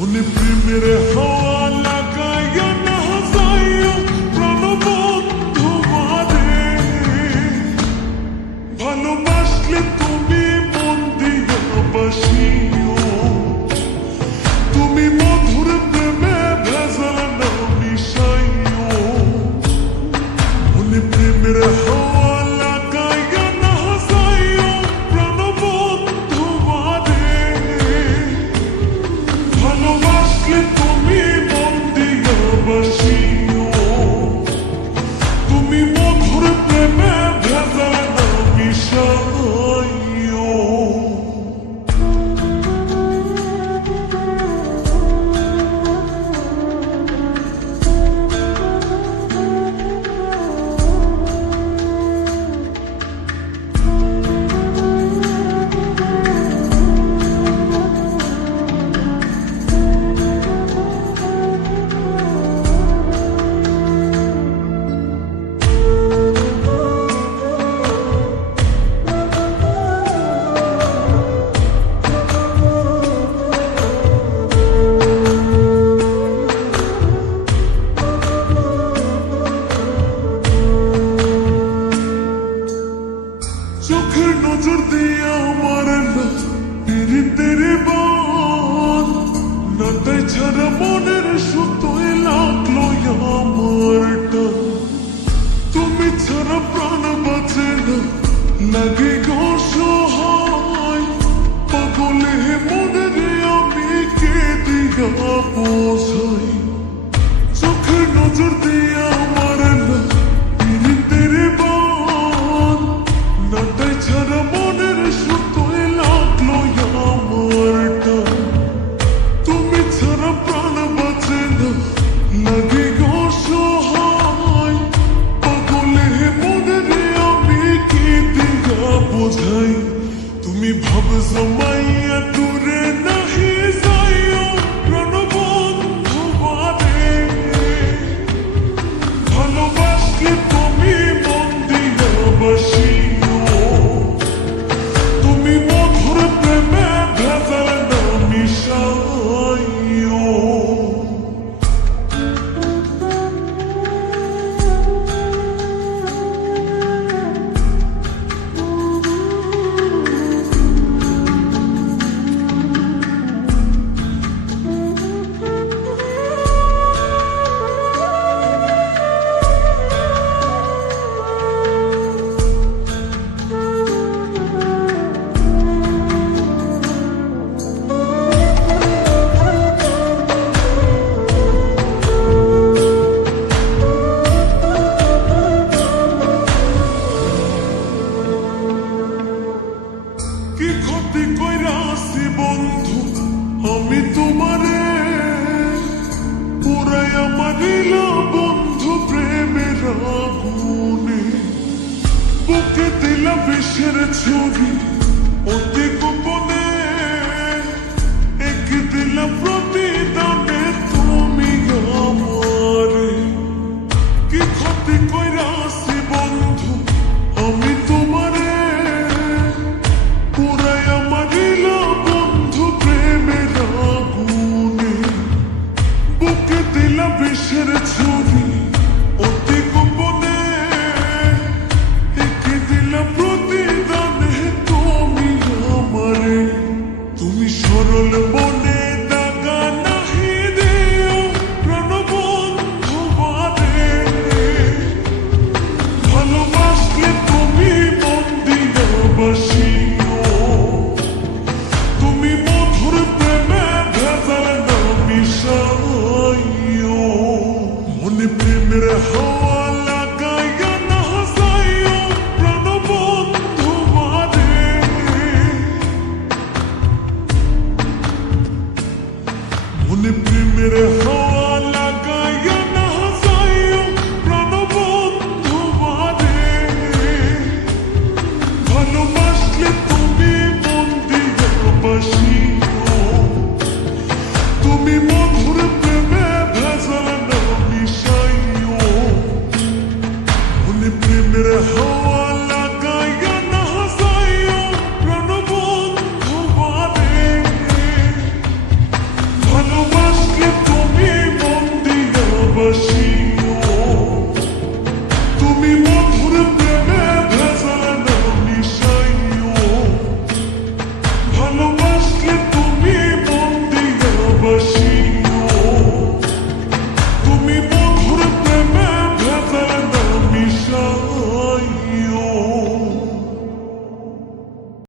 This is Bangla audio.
মনে প্রেমের হাওয়া লাগাইয়া না যাইও প্রাণবন্ধু মারে, ভালোবাসলে তুমি মন দিয়া বাসিও, তুমি মধুর প্রেমে ভেজাল না মিশাইও। মনে প্রেমের হাওয়া লাগাইয়া না যাইও প্রাণবন্ধু মারে, ভালোবাসলে তুমি মন দিয়া বাসিও, তুমি মধুর প্রেমে ভেজাল না মিশাইও। চোখের নজর দিয়ে আমার পীড়িতের বান নাটাই ছাড়া মনের সুতোয় লাগলো আমার টান, তুমি ছাড়া প্রাণ বাঁচে না লাগে গো সহায়, পাগলে মনের আমি কে দিয়া বোঝাই। চোখের নজর দিয়ে আমার পীড়িতের বান নাটাই ছাড়া মনের সুতোয় লাগলো আমার টান, তুমি ছাড়া প্রাণ বাঁচে না লাগে গো সহায়, পাগলে মনের আমি কি দিয়া বোঝাই। তুমি ভাব জমাইয়া দূরে নাহি যাইও প্রাণবন্ধু মারে, ভালোবাসলে তুমি মন দিয়া বাসিও, তুমি মধুর প্রেমে ভেজাল না মিশাইও। কি ক্ষতি কইরাছি বন্ধু আমি তোমারে, পুরাইয়া মারিলা বন্ধু প্রেমের আগুনে, বুকে দিলা বিষের ছুরি অতি গোপনে, এক দিলা প্রতিদানে তুমি আমারে। কি ক্ষতি কইরাছি বন্ধু আমি তোমারে, পুরাইয়া মারিলা বন্ধু প্রেমের আগুনে, বুকে দিলা বিষের ছুরি অতি গোপনে, একে দিলা প্রতিদানে তুমি আমারে। তুমি সরল মনে দাগা নাহি দিও প্রাণবন্ধু মারে, ভালোবাসলে তুমি মন দিয়া বাসিও, তুমি মধুর প্রেমে ভেজাল না মিশাইও। মনে প্রেমের হাওয়া লাগাইয়া না যাইও প্রাণবন্ধু মারে, মনে প্রেমের হাওয়া লাগাইয়া না যাইও প্রাণবন্ধু মারে, ভালোবাসলে তুমি মন দিয়া বাসিও। ভালোবাসি